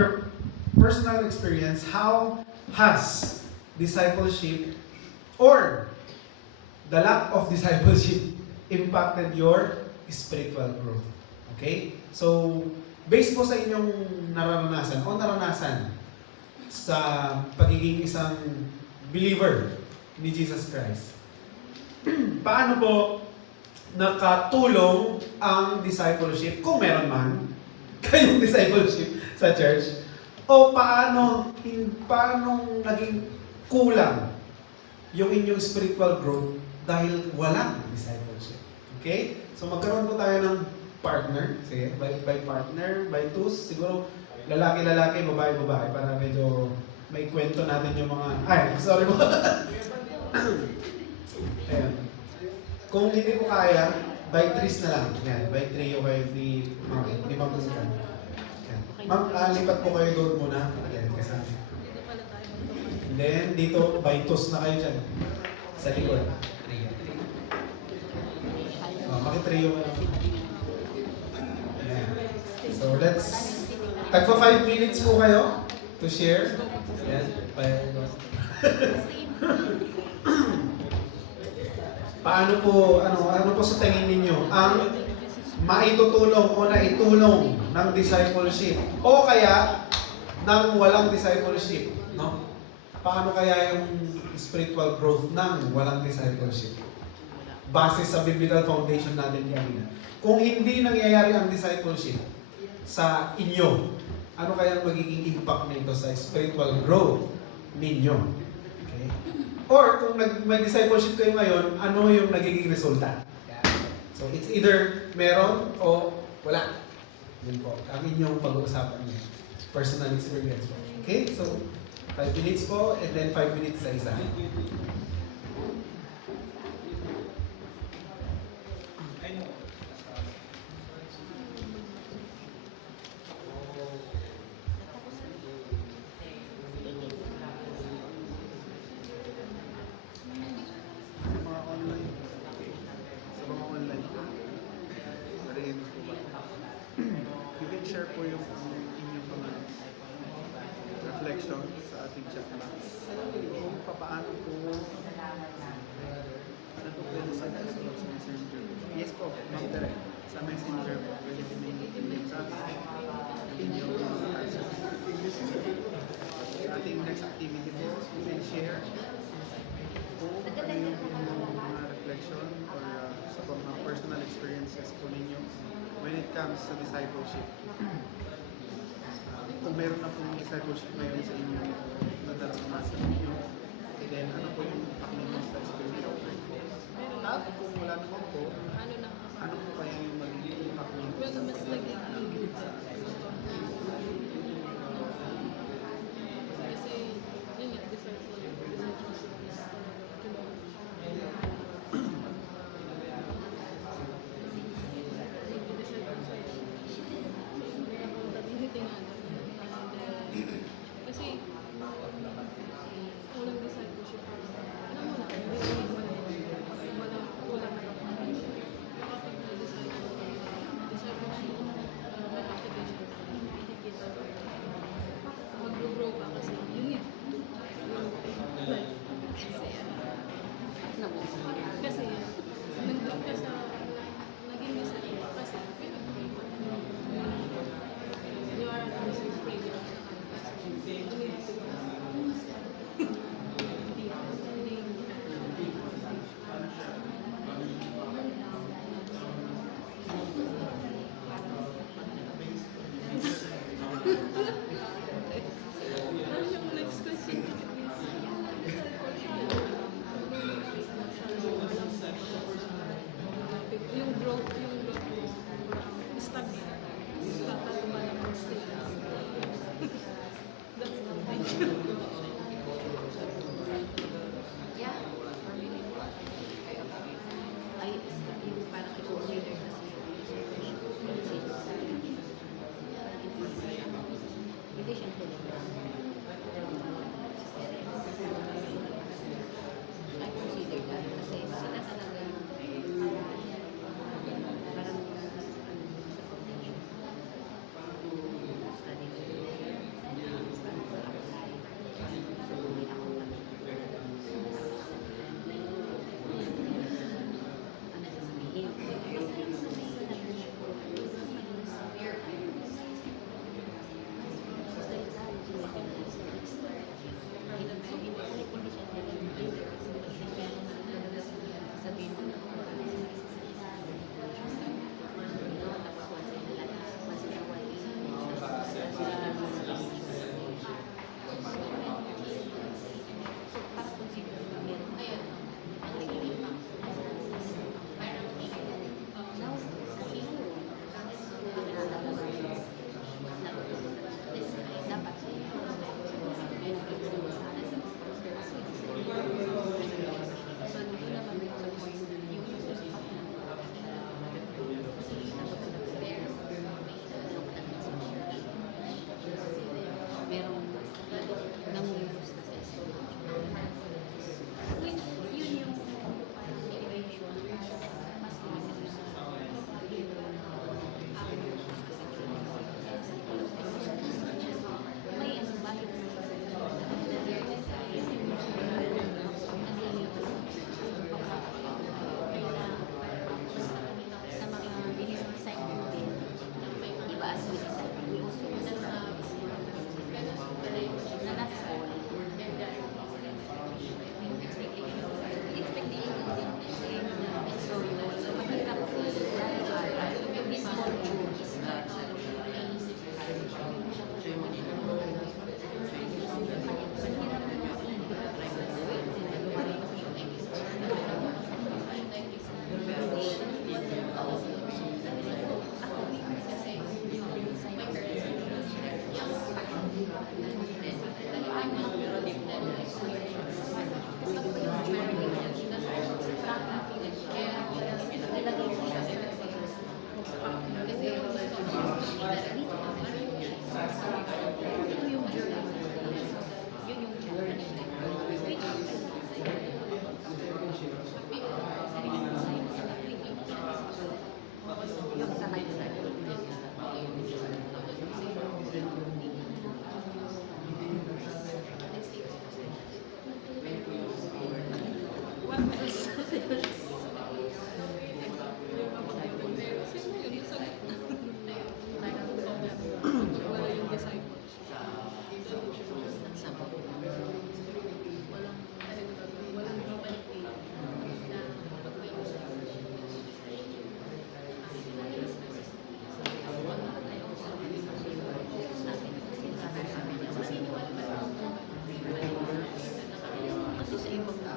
your personal experience, how has discipleship or the lack of discipleship impacted your spiritual growth? Okay? So, based po sa inyong naranasan sa pagiging isang believer ni Jesus Christ, paano po nakatulong ang discipleship, kung meron man kayong discipleship sa church, o paano naging kulang yung inyong spiritual growth dahil walang discipleship. Okay? So magkaroon po tayo ng partner. Sige, by partner, by twos. Siguro lalaki-lalaki, babae-babae para medyo may kwento natin yung mga... Ay, sorry po. Ayan. Kung hindi ko kaya, by threes na lang. Yan, by trio kayo ni Ma'am Lucan. Ma'am, lipat po kayo doon muna. Yan, kasama. And then, dito, by twos na kayo dyan. Sa likod. Makitrio ka lang. Yan. So, tagpa 5 minutes po kayo to share. Yan. Paano po, ano po sa tingin ninyo ang maitutulong o naitulong ng discipleship o kaya ng walang discipleship, no? Paano kaya yung spiritual growth ng walang discipleship? Base sa biblical foundation natin kanina. Kung hindi nangyayari ang discipleship sa inyo, ano kaya ang magiging impact nito sa spiritual growth ninyo? Okay? Or kung may discipleship kayo ngayon, ano yung nagiging resulta? So it's either meron o wala. Yun po. Ang inyong pag-uusapan niyo. Personal experience po. Okay? So 5 minutes po and then 5 minutes sa isa. You can share po yung inyong mga reflection sa ating chat box. Kung paano po natutunan sa Messenger. Yes po, Ma'am Tere. Sa Messenger po, pwede po may chat inyong sa ating next activity po, you can share po ano yung inyong mga reflection or sa mga personal experiences po ninyo when it comes to discipleship. Kung meron na pong discipleship ngayon sa inyo na naranasan ninyo, then ano po yung impact ninyo sa spiritual life po? At kung wala naman po, ano po kaya yung magiging impact ninyo sa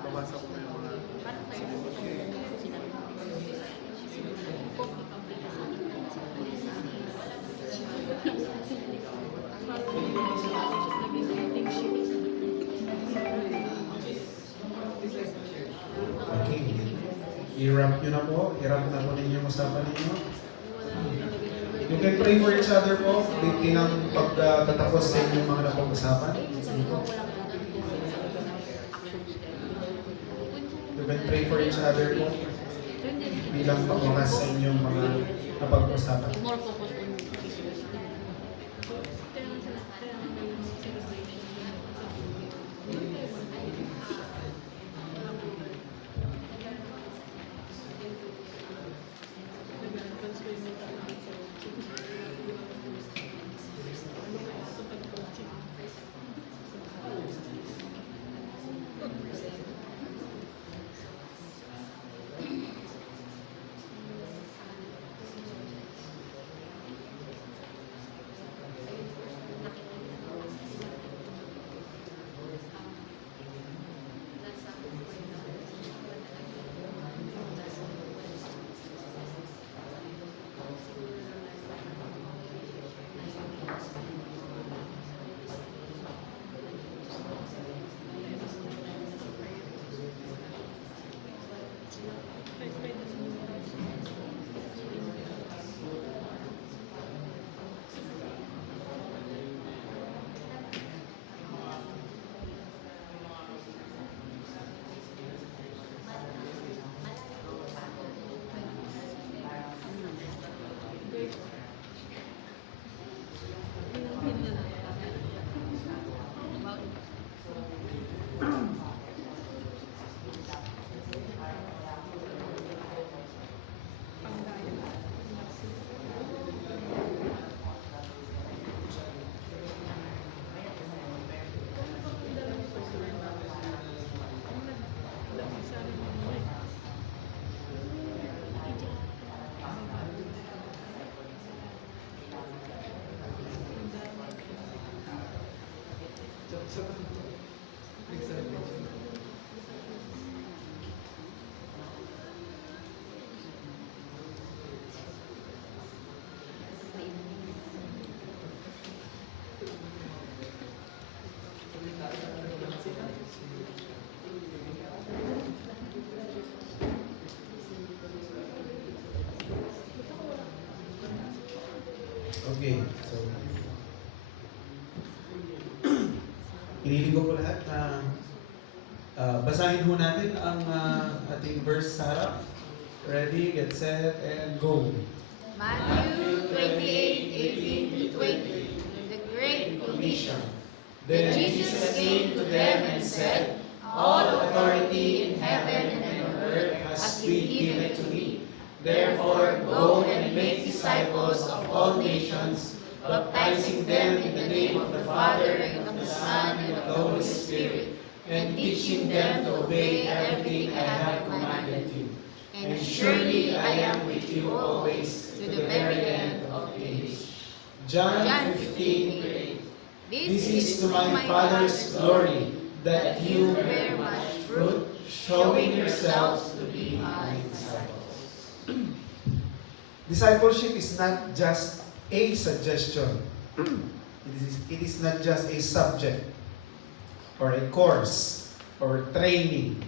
Babasa ko yung mga Okay. I-wrap nyo na po. I-wrap na po ninyo yung usapan ninyo. You can pray for each other po. Tinang pagtatapos sa inyong mga napag-usapan. Sige po. You can pray for each other po. Bilang pagwakas sa inyong mga napag-usapan. More focus on Okay, so iniling ko lahat na basahin ho natin ang ating verse sa harap. Ready, get set, and go. Matthew 28:18-20. The Great Commission. Then Jesus came to them and said, All authority in heaven and on earth has been given to me. Therefore, go and make disciples of all nations, baptizing them in the name of the Father, and of the Son, and of the Holy Spirit, and teaching them to obey everything I have commanded you. And surely I am with you always to the very end of the age. John 15:8. This is to my Father's glory, that you bear much fruit, showing yourselves to be my disciples. Discipleship is not just a suggestion. It is not just a subject or a course or training.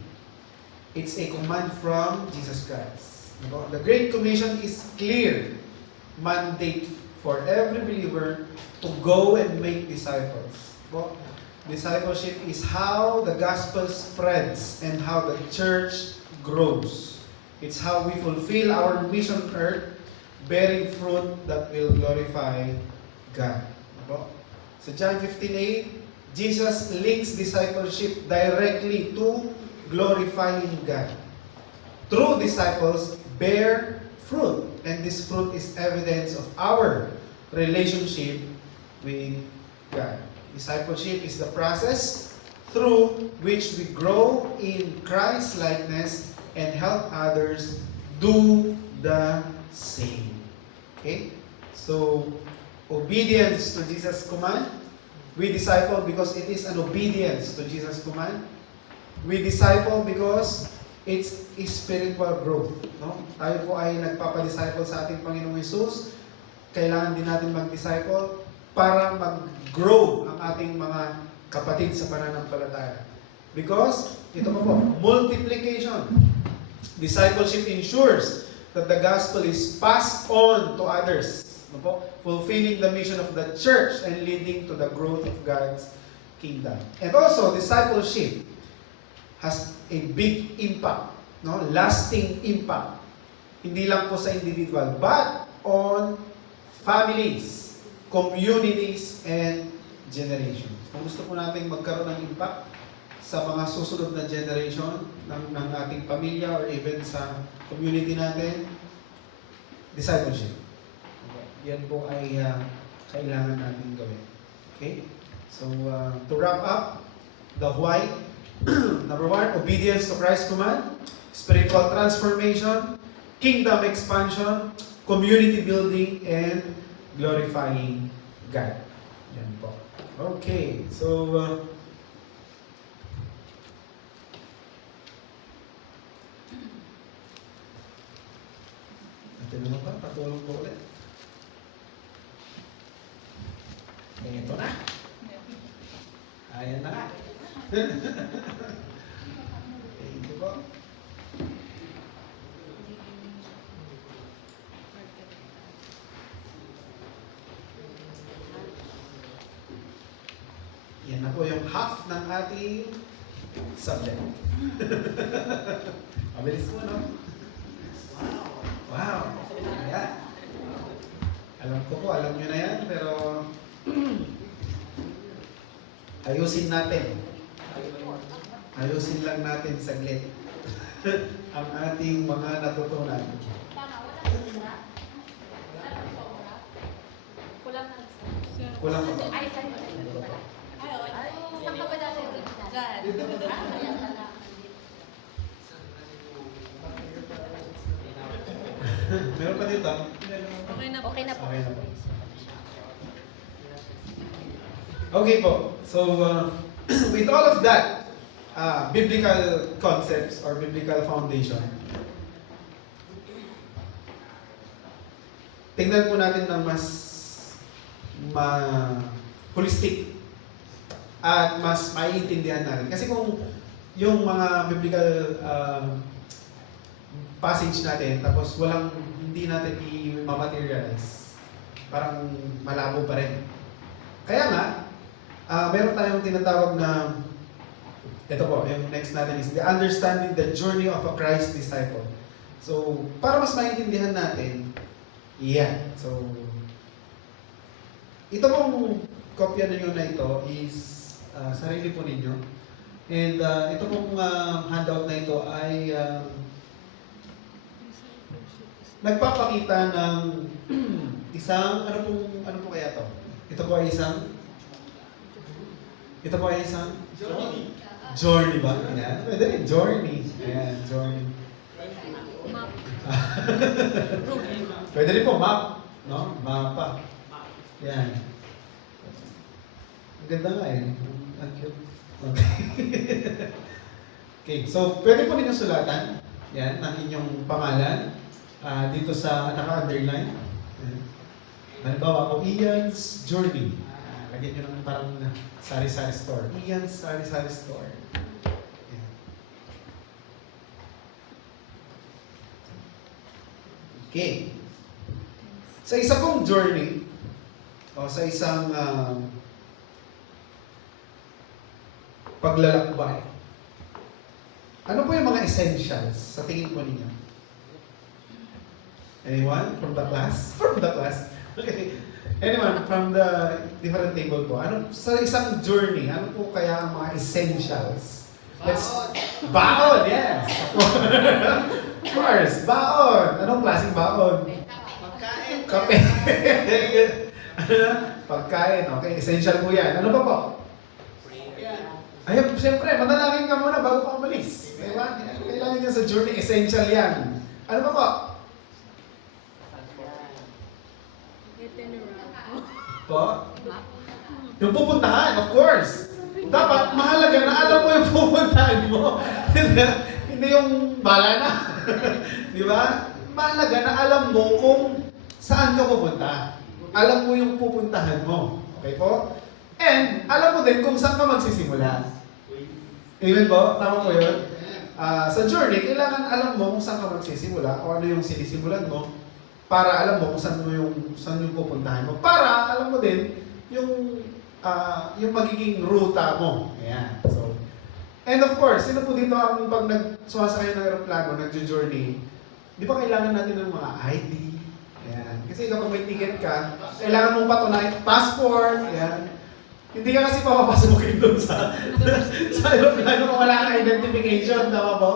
It's a command from Jesus Christ. The Great Commission is clear mandate for every believer to go and make disciples. Discipleship is how the gospel spreads and how the church grows. It's how we fulfill our mission on earth, bearing fruit that will glorify God. So John 15:8, Jesus links discipleship directly to glorifying God. True disciples bear fruit, and this fruit is evidence of our relationship with God. Discipleship is the process through which we grow in Christ's likeness and help others do the same. Okay? So, obedience to Jesus' command. We disciple because it is an obedience to Jesus' command. We disciple because it's spiritual growth. No? Tayo po ay nagpapadisciple sa ating Panginoong Hesus. Kailangan din natin mag-disciple para mag-grow ang ating mga kapatid sa pananampalataya. Because, ito po, multiplication. Discipleship ensures that the gospel is passed on to others. Ano po? Fulfilling the mission of the church and leading to the growth of God's kingdom. And also, discipleship has a big impact, no? Lasting impact. Hindi lang po sa individual, but on families, communities, and generations. Kung gusto po natin magkaroon ng impact sa mga susunod na generation ng ating pamilya or even sa community natin, discipleship. Yan po ay kailangan natin gawin. Okay? So, to wrap up, the why. Number 1, obedience to Christ's command, spiritual transformation, kingdom expansion, community building, and glorifying God. Yan po. Okay, so natin naman pa, patulong po ulit. Ito na. Ayan na. Thank you po. Yan na po yung half ng ating subject. Mabilis po, no? Wow! Ayan. Alam ko po, alam nyo na yan, pero ayusin natin. Ayusin lang natin saglit ang ating mga natutunan. Kulang pa ba? Meron pa dito? Okay na po. Okay na po. Okay po. So, with all of that, biblical concepts or biblical foundation, tingnan po natin ng mas holistic at mas maiintindihan natin. Kasi kung yung mga biblical passage natin, tapos hindi natin i-materialize, parang malabo pa rin. Kaya nga, meron tayong tinatawag na, ito po, yung next natin is the understanding the journey of a Christ disciple. So, para mas maintindihan natin, yan. So, ito pong kopya ninyo na ito is sarili po ninyo. And ito pong handout na ito ay nagpapakita ng isang, ano po kaya to? Ito po ay isang journey ba? Ayan. Pwede rin, journey. Ayan, journey. Map. Pwede rin po, map. No? Mapa. Ayan. Ang ganda nga eh. Ang cute. Okay. Okay, so pwede po ninyo sulatan. Yan, ang inyong pangalan. Dito sa naka-underline. Halimbawa po, Ian's Journey. Lagyan nyo naman parang sari-sari store. Ian's sari-sari store. Ayan. Okay. Sa isa pong journey, o sa isang paglalakbay, ano po yung mga essentials sa tingin po ninyo? Anyone from the class? From the class? Okay. Anyone from the different table po? Ano, sa isang journey, ano po kaya ang mga essentials Let's... Baon, yes! Of course, baon. Anong klaseng baon? Pagkain. Kape. Ano na? Pagkain, okay. Essential po yan. Ano pa po? Ayun, siyempre, manalangin ka muna bago ka umalis. Diba? Kailangan yan sa journey. Essential yan. Ano pa po? Itinerary. Po? Yung pupuntahan, of course. Dapat mahalaga na alam mo yung pupuntahan mo. Hindi yung bala na. Di ba? Mahalaga na alam mo kung saan ka pupunta. Alam mo yung pupuntahan mo. Okay po? And alam mo din kung saan ka magsisimula. Amen po? Tama po yun? Sa journey, kailangan alam mo kung saan ka magsisimula o ano yung sinisimulan mo para alam mo kung saan yung pupuntahan mo. Para alam mo din yung magiging ruta mo. Ayan. So, and of course, sino po dito ang pag nagsumasakay ng aeroplano, nagjo-journey, di ba kailangan natin ng mga ID? Ayan. Kasi kapag may ticket ka, kailangan mong patunayan passport. Ayan. Hindi ka kasi papapasukin doon sa aeroplano kung wala kang identification. Tama po?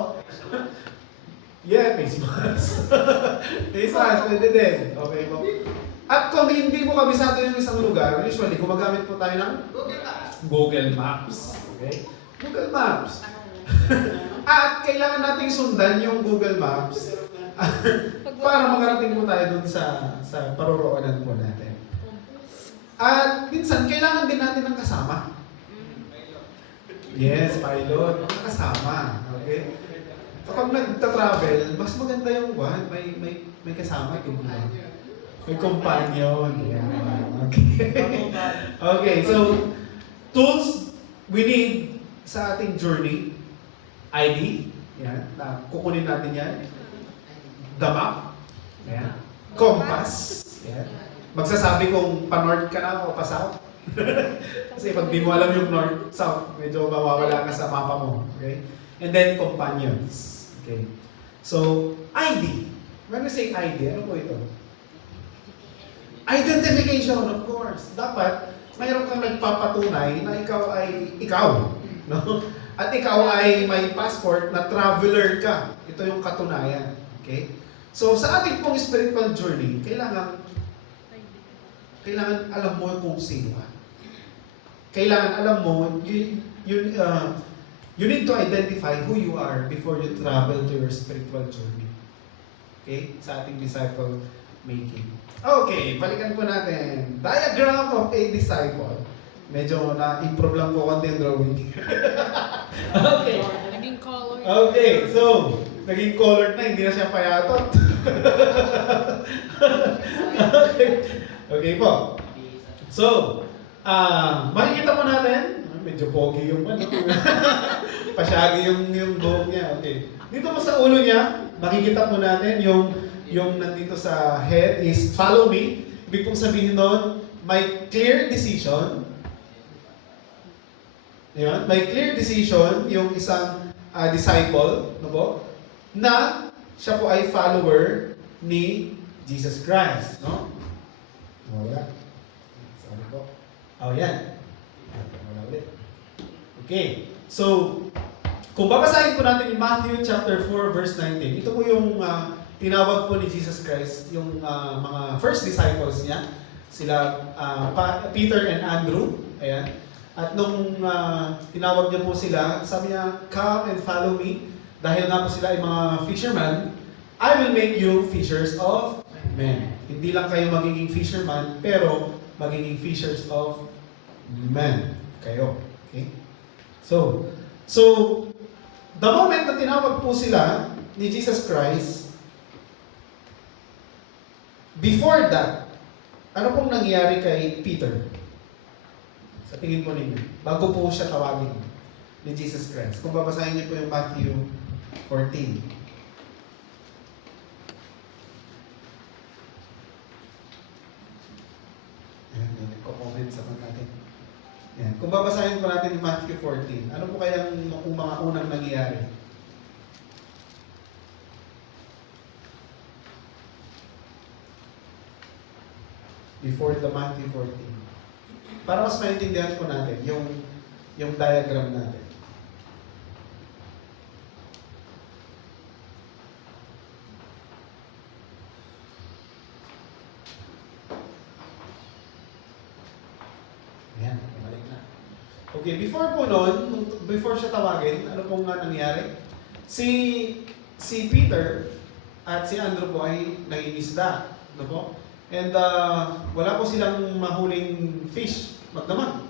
Yeah, face mask. Face mask, pwede din. Okay po. At kung hindi mo kabisado yung isang lugar, usually gumagamit po tayo ng Google Maps. Okay? Google Maps. At kailangan nating sundan yung Google Maps para makarating po tayo dun sa paroroonan po natin. At minsan, kailangan din natin ng kasama. Yes, pilot. Mga kasama. Okay? Kapag nagta-travel, mas maganda yung may kasama. May companion. Yeah. Okay. Okay, so, tools we need sa ating journey. ID. Yan. Kukunin natin yan. The map. Yan. Compass. Yan. Magsasabi kung pa-north ka na o pa-south. Kasi pag di mo alam yung north, south, medyo mawawala ka sa mapa mo. Okay? And then, companions. Okay? So, ID. When we say ID, ano po ito? Identification, of course. Dapat, mayroon kang nagpapatunay na ikaw ay ikaw. No? At ikaw ay may passport na traveler ka. Ito yung katunayan. Okay? So, sa ating pong spiritual journey, kailangan alam mo kung sino ka. Kailangan alam mo, you need to identify who you are before you travel to your spiritual journey. Okay? Sa ating disciple making. Okay, balikan po natin. Diagram of a disciple. Medyo na-improve lang po konti yung drawing. Okay. Naging color. Okay, so, naging colored na, hindi na siya payatot. Okay po. So, makikita po natin, medyo pogi yung pasyagi yung buhok niya. Okay. Dito po sa ulo niya, makikita po natin yung nandito sa head is follow me. Ibig pong sabihin doon, may clear decision. Ayan, may clear decision yung isang disciple, no po, na siya po ay follower ni Jesus Christ, no? Wala. Sorry po. Oh, yan. Wala ulit. Okay. So, kung babasahin po natin yung Matthew chapter 4 verse 19, ito po yung tinawag po ni Jesus Christ, yung mga first disciples niya, sila Peter and Andrew. Ayan. At nung tinawag niya po sila, sabi niya, come and follow me. Dahil nga po sila ay mga fisherman, I will make you fishers of men. Hindi lang kayo magiging fisherman, pero magiging fishers of men. Kayo. Okay? So, the moment na tinawag po sila ni Jesus Christ, before that, ano pong nangyari kay Peter? Sa tingin po ninyo, bago po siya tawagin ni Jesus Christ. Kung babasahin niyo po yung Matthew 14. Ayan, nagko-comment sa natin. Ayan. Kung babasahin po natin yung Matthew 14, ano po kayang mga unang nangyayari? Before the Matthew 14. Para mas maintindihan po natin yung diagram natin. Okay, before po noon, before siya tawagin, ano pong nga nangyari? Si Peter at si Andrew po ay nangingisda. Ano po? And wala po silang mahuling fish, magdamag.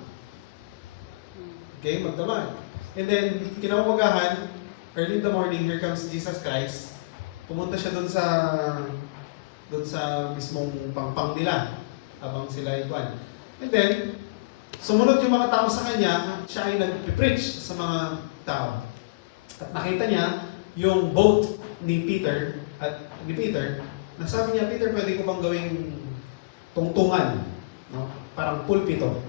Okay, magdamag. And then, kinaumagahan, early in the morning, here comes Jesus Christ. Pumunta siya doon sa mismong pangpang nila habang sila ikuan. And then, sumunod yung mga tao sa kanya, siya ay nag-preach sa mga tao. At nakita niya yung boat ni Peter, nasabi niya, Peter, pwede ko bang gawing tungtungan? No? Parang pulpito.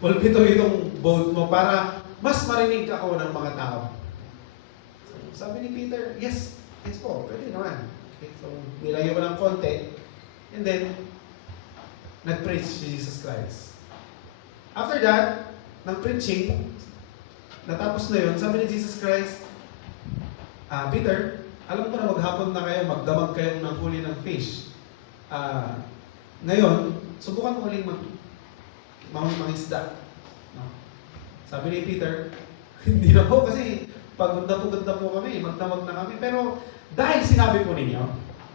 Pulpito itong boat mo para mas marinig ako ng mga tao. So, sabi ni Peter, yes po, pwede naman. Okay, so, nilagyan ko ng konti. And then, nag-preach si Jesus Christ. After that, ng preaching, natapos na yun, sabi ni Jesus Christ, Peter, alam ko na maghapon na kayo, magdamag kayo ng huli ng fish. Ngayon, subukan mo uling mangisda. No? Sabi ni Peter, hindi na po kasi pagod na po kami, magdamag na kami. Pero dahil sinabi po ninyo,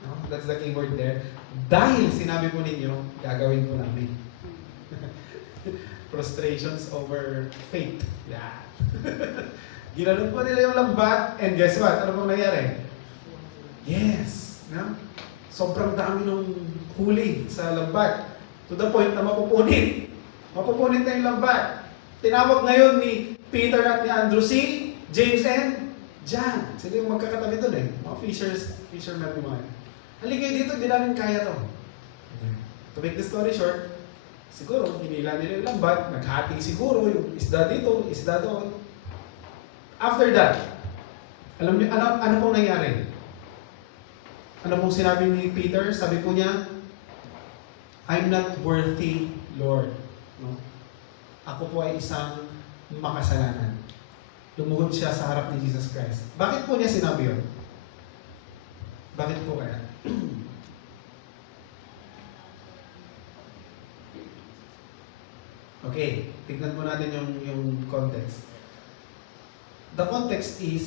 no? That's the key word there, dahil sinabi po ninyo, gagawin po namin. Frustrations over faith. Yeah. Ginanong po nila yung lambat, and guess what? Ano pong nangyari? Yes. No? Sobrang dami ng huli sa lambat. To the point na mapupunit. Mapupunit na yung lambat. Tinawag ngayon ni Peter at ni Andrew si James and John. Sila yung magkakatabi doon eh. Mga fishermen yung mga. Halika dito, di namin kaya to. To make the story short, siguro, hinila nila yung lambat, naghati siguro yung isda dito, isda doon. After that, alam niyo, ano pong nangyari? Ano pong sinabi ni Peter? Sabi po niya, I'm not worthy, Lord. No? Ako po ay isang makasalanan. Lumuhod siya sa harap ni Jesus Christ. Bakit po niya sinabi yun? Bakit po kaya? Okay, tignan po natin yung context. The context is,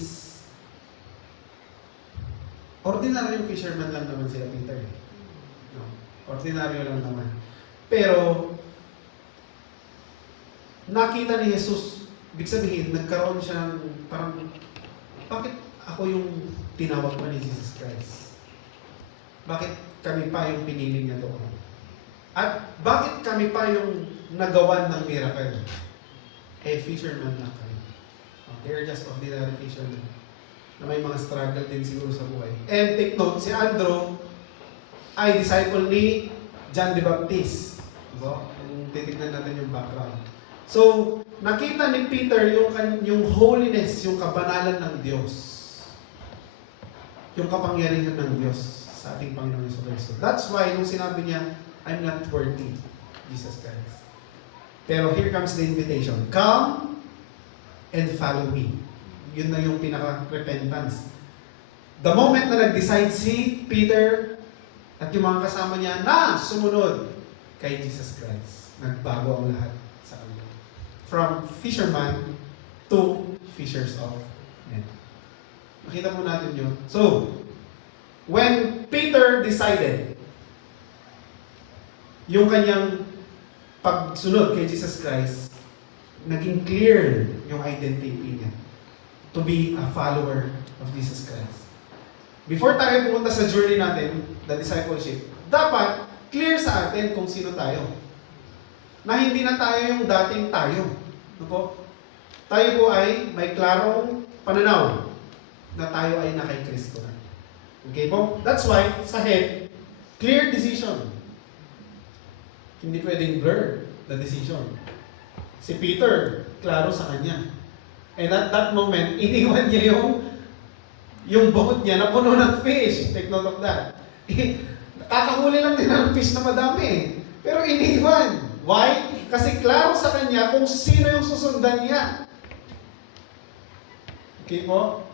ordinary fisherman lang naman sila, Peter. No? Ordinaryo lang naman. Pero, nakita ni Jesus, ibig sabihin, nagkaroon siya ng parang, bakit ako yung tinawag pa ni Jesus Christ? Bakit kami pa yung pinili niya doon? At bakit kami pa yung nagawan ng miracle? Fisherman lang kami. They're just ordinary fishermen na may mga struggle din siguro sa buhay. And take note, si Andrew ay disciple ni John the Baptist. So, kung titignan natin yung background. So, nakita ni Peter yung holiness, yung kabanalan ng Diyos. Yung kapangyarihan ng Diyos sa ating Panginoon Jesucristo. That's why, nung sinabi niya, I'm not worthy, Jesus Christ. Pero here comes the invitation. Come and follow me. Yun na yung pinaka-repentance. The moment na nag-decide si Peter at yung mga kasama niya na sumunod kay Jesus Christ, nagbago ang lahat sa kanila. From fisherman to fishers of men. Makita mo natin yun. So, when Peter decided yung kanyang pagsunod kay Jesus Christ, naging clear yung identity niya to be a follower of Jesus Christ. Before tayo pumunta sa journey natin, the discipleship, dapat clear sa atin kung sino tayo. Na hindi na tayo yung dating tayo. Ano po? Tayo po ay may klarong pananaw na tayo ay na kay Kristo na. Okay po? That's why, sa head, clear decision. Hindi pwedeng blur the decision. Si Peter, klaro sa kanya. And at that moment, iniwan niya yung boat niya na puno ng fish. Take note of that. Nakakahuli lang din ng fish na madami. Pero iniwan. Why? Kasi klaro sa kanya kung sino yung susundan niya. Okay po?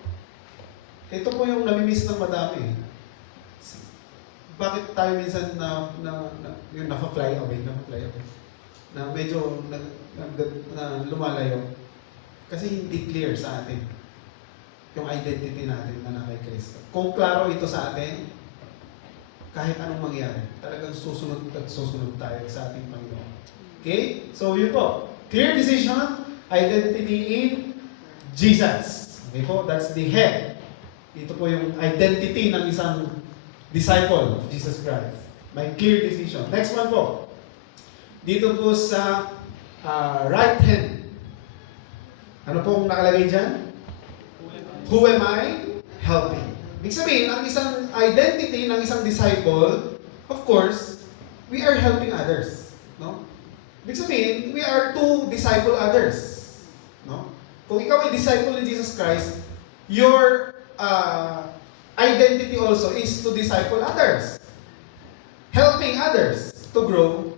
Ito po yung namimiss ng madami. Bakit tayo minsan yung nafa-fly away? na medyo na lumalayo. Kasi hindi clear sa atin yung identity natin na kay Kristo. Kung klaro ito sa atin, kahit anong mangyari, talagang susunod at susunod tayo sa ating Panginoon. Okay? So yun po. Clear decision, identity in Jesus. Okay po? That's the head. Ito po yung identity ng isang disciple of Jesus Christ. May clear decision. Next one po. Dito po sa right hand. Ano pong nakalagay dyan? Who am I helping? Ibig sabihin, ang isang identity ng isang disciple, of course, we are helping others. No? Ibig sabihin, we are to disciple others. No? Kung ikaw ay disciple ni Jesus Christ, your identity also is to disciple others. Helping others to grow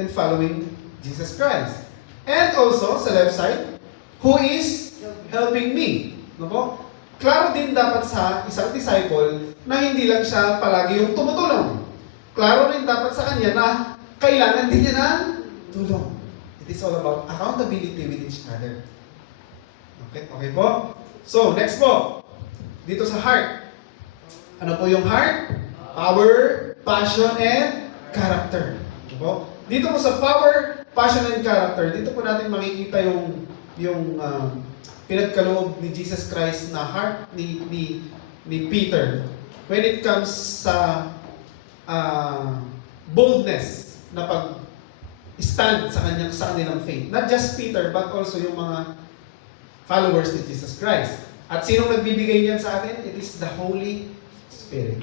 in following Jesus Christ. And also, sa left side, who is helping me? No po? Klaro din dapat sa isang disciple na hindi lang siya palagi yung tumutulong. Klaro rin dapat sa kanya na kailangan din niya ng tulong. It is all about accountability with each other. Okay? Okay po? So, next po. Dito sa heart. Ano po yung heart? Power, passion, and character. Okay po? Dito po sa power, passion, and character, dito po natin makikita yung pinagkaloob ni Jesus Christ na heart ni Peter when it comes sa boldness na pag-stand sa kanilang faith. Not just Peter, but also yung mga followers ni Jesus Christ. At sinong nagbibigay niyan sa atin? It is the Holy Spirit.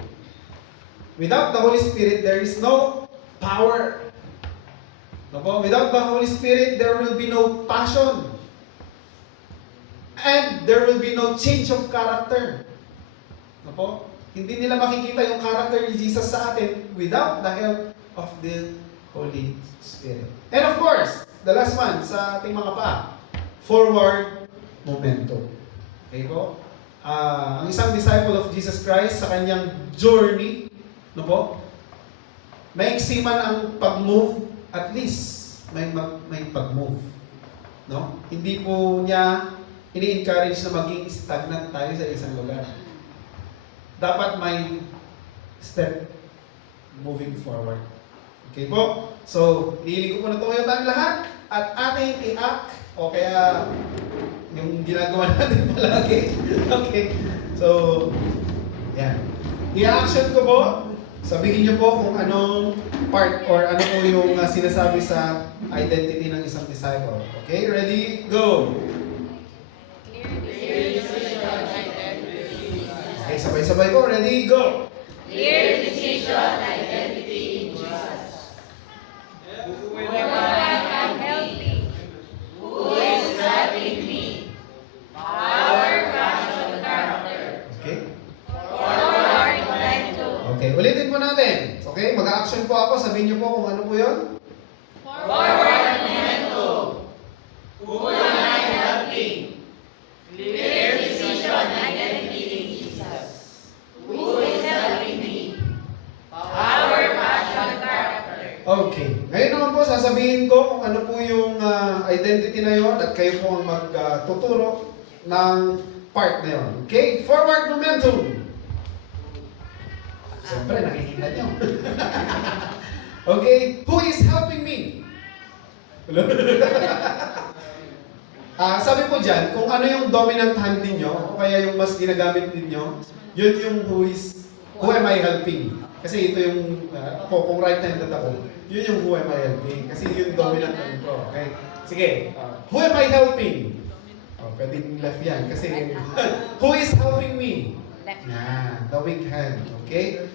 Without the Holy Spirit, there is no power. No po? Without the Holy Spirit, there will be no passion. And there will be no change of character. No po? Hindi nila makikita yung character ni Jesus sa atin without the help of the Holy Spirit. And of course, the last one sa ating mga paa, forward momentum. Okay po? Ang isang disciple of Jesus Christ sa kanyang journey, no po? Maiksi man ang pag-move, at least may pag-move. No? Hindi po niya ini-encourage na maging stagnant tayo sa isang lugar. Dapat may step moving forward. Okay po? So, nililig ko po na ito tayong lahat at ating i-act o kaya yung ginagawa natin palagi. Okay? So, yan. I-action ko po. Sabihin niyo po kung anong part or ano po yung sinasabi sa identity ng isang disciple. Okay? Ready? Go! Okay, sabay-sabay po. Ready? Go! Clear decision, identity in Jesus. Who am I helping? Who is helping me? Power, passion, character. Okay? Forward momentum. Okay, ulitin po natin. Okay, mag-action po ako. Sabihin niyo po kung ano po yun. Forward momentum. Who am I helping? Clear decision, identity in Jesus. Who is helping me? Power, passion, character. Okay. Ngayon naman po, sasabihin ko kung ano po yung identity na yon at kayo po ang magtuturo ng part na yon. Okay? Forward momentum. Siyempre, nakikita nyo. Okay? Who is helping me? Sabi po dyan, kung ano yung dominant hand ninyo, o kaya yung mas ginagamit ninyo, yun yung who am I helping? Kasi ito yung, kung right-handed ako, yun yung who am I helping? Kasi yun dominant hand ko. Okay? Sige, who am I helping? Pwedeng left yan. Kasi, who is helping me? Yan, the weak hand. Okay?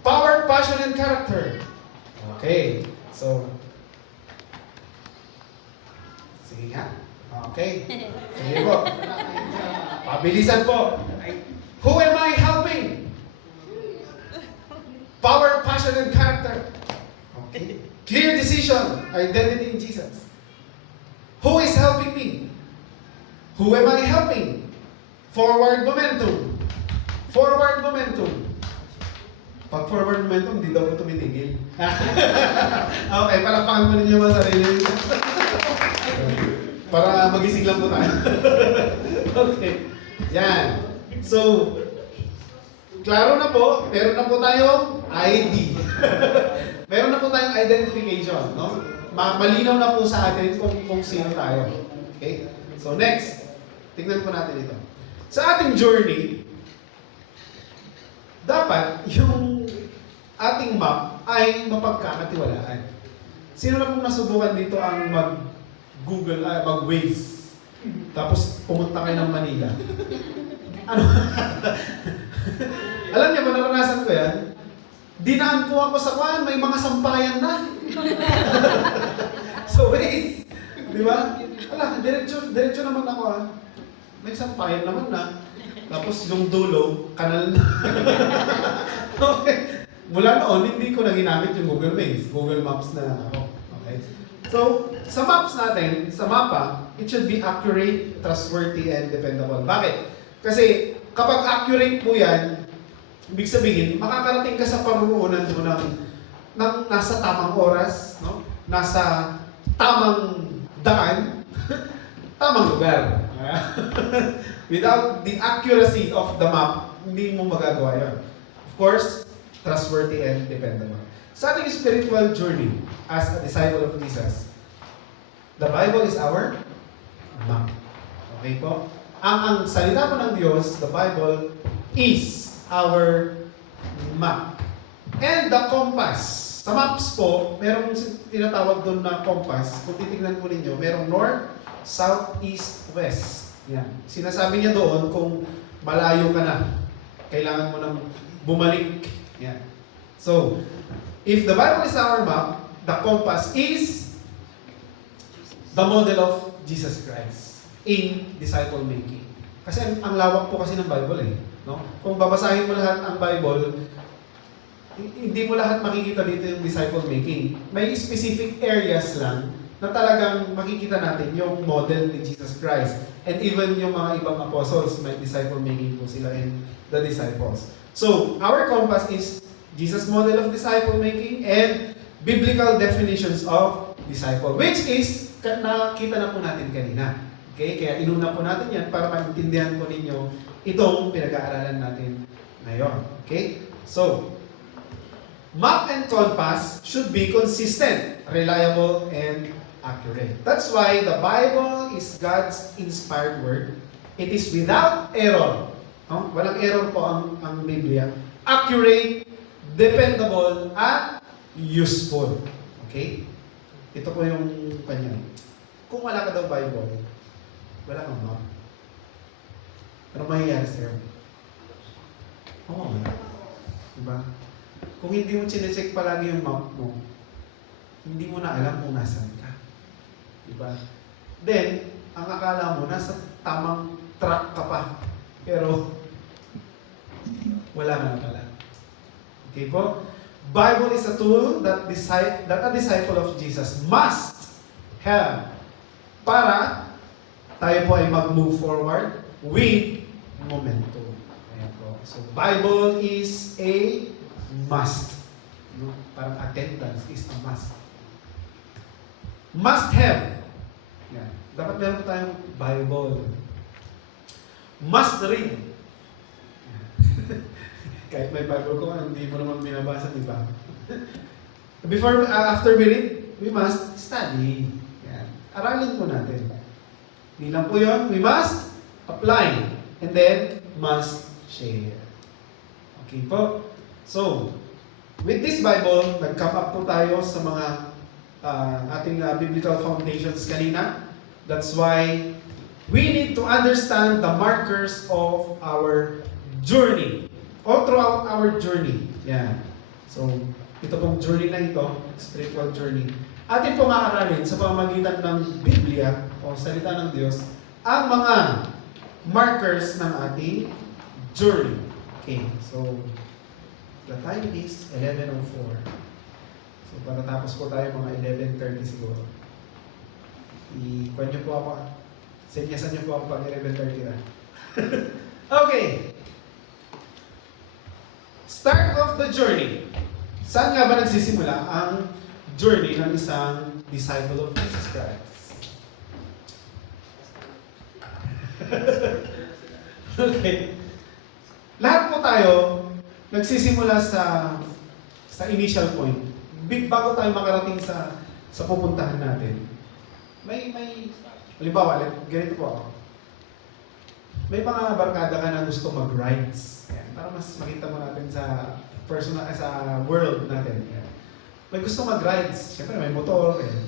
Power, passion, and character. Okay. So, sige nga. Okay. Sige po. Pabilisan po. Who am I helping? Power, passion, and character. Okay. Clear decision. Identity in Jesus. Who is helping me? Who am I helping? Forward momentum. Forward momentum. Pag forward momentum, hindi daw po tumitigil. Okay, palakpakan mo ninyo mga sarili ninyo. Para magising lang po tayo. Okay. Yan. So, klaro na po, meron na po tayong ID. Meron na po tayong identification, no? Malinaw na po sa atin kung sino tayo. Okay? So next, tingnan po natin ito. Sa ating journey, dapat yung ating map ay mapagkakatiwalaan. Sino na pong nasubukan dito ang mag-Google, mag-Waze? Tapos pumunta kayo ng Manila. Ano? Alam niyo ba, naranasan ko yan? Dinaan po ako sa kwan, may mga sampayan na. So wait, di ba? Ala, diretso naman ako ah. May sampayan naman na. Tapos yung dulo, kanal na. Okay. Mula noon, hindi ko na ginamit yung Google Maps. Google Maps na lang ako. Okay. So, sa maps natin, sa mapa, it should be accurate, trustworthy, and dependable. Bakit? Kasi kapag accurate po yan, ibig sabihin, makakarating ka sa paruroonan mo ng nasa tamang oras, no? Nasa tamang daan, tamang lugar. Without the accuracy of the map, hindi mo magagawa yan. Of course, trustworthy and dependable. Sa ating spiritual journey as a disciple of Jesus, the Bible is our map. Okay po? Ang salita po ng Diyos, the Bible, is our map. And the compass. Sa maps po, merong tinatawag doon na compass. Kung titignan po ninyo, merong north, south, east, west. Yan. Sinasabi niya doon kung malayo ka na. Kailangan mo nang bumalik. Yan. So, if the Bible is our map, the compass is the model of Jesus Christ in disciple making. Kasi ang lawak po kasi ng Bible eh. No? Kung babasahin mo lahat ang Bible, hindi mo lahat makikita dito yung disciple making. May specific areas lang na talagang makikita natin yung model ni Jesus Christ. And even yung mga ibang apostles, may disciple making po sila in the disciples. So, our compass is Jesus' model of disciple making and biblical definitions of disciple, which is nakita na po natin kanina. Okay? Kaya inuna po natin yan para maintindihan po ninyo itong pinag-aaralan natin ngayon. Okay? So, map and compass should be consistent, reliable, and accurate. That's why the Bible is God's inspired word. It is without error. No? Walang error po ang Biblia. Accurate, dependable, at useful. Okay? Ito po yung kanya. Kung wala ka daw Bible, wala kang map. Ano mangyayari sa'yo? Oo. Diba? Kung hindi mo chinecheck palagi yung map mo, hindi mo na alam kung nasan ka. Diba? Then, ang akala mo, nasa tamang track ka pa. Pero, wala ka na pala. Okay po? Bible is a tool that a disciple of Jesus must have para tayo po ay mag-move forward with momentum. Ayan po. So, Bible is a must. No? Parang attendance is a must. Must have. Yan. Dapat meron po tayong Bible. Must read. Yan. Kahit may Bible ko, hindi mo naman binabasa, di ba? After we read, we must study. Yan. Aralin po natin. Hindi lang po yun. We must apply. And then, must share. Okay po? So, with this Bible, nag-come up po tayo sa mga ating biblical foundations kanina. That's why we need to understand the markers of our journey. All throughout our journey. Yan. So, ito pong journey na ito, spiritual journey, atin pong aaralin sa pamamagitan ng Biblia o salita ng Diyos ang mga markers ng ating journey. Okay, so the time is 11:04. So patatapos po tayo mga 11:30 siguro. I-kwan niyo po ako. Senyasan niyo po ako pag 11:30 na. Okay. Start of the journey. Saan nga ba nagsisimula ang journey ng isang disciple of Jesus Christ? Okay. Lahat po tayo nagsisimula sa initial point. Bago tayo makarating sa pupuntahan natin. May halimbawa, ganito po ako. May mga barkada ka na gusto mag-rides. Ayan, para mas makita mo natin sa world natin. Ayan. May gusto mag-rides. Siyempre may motor. Ayan.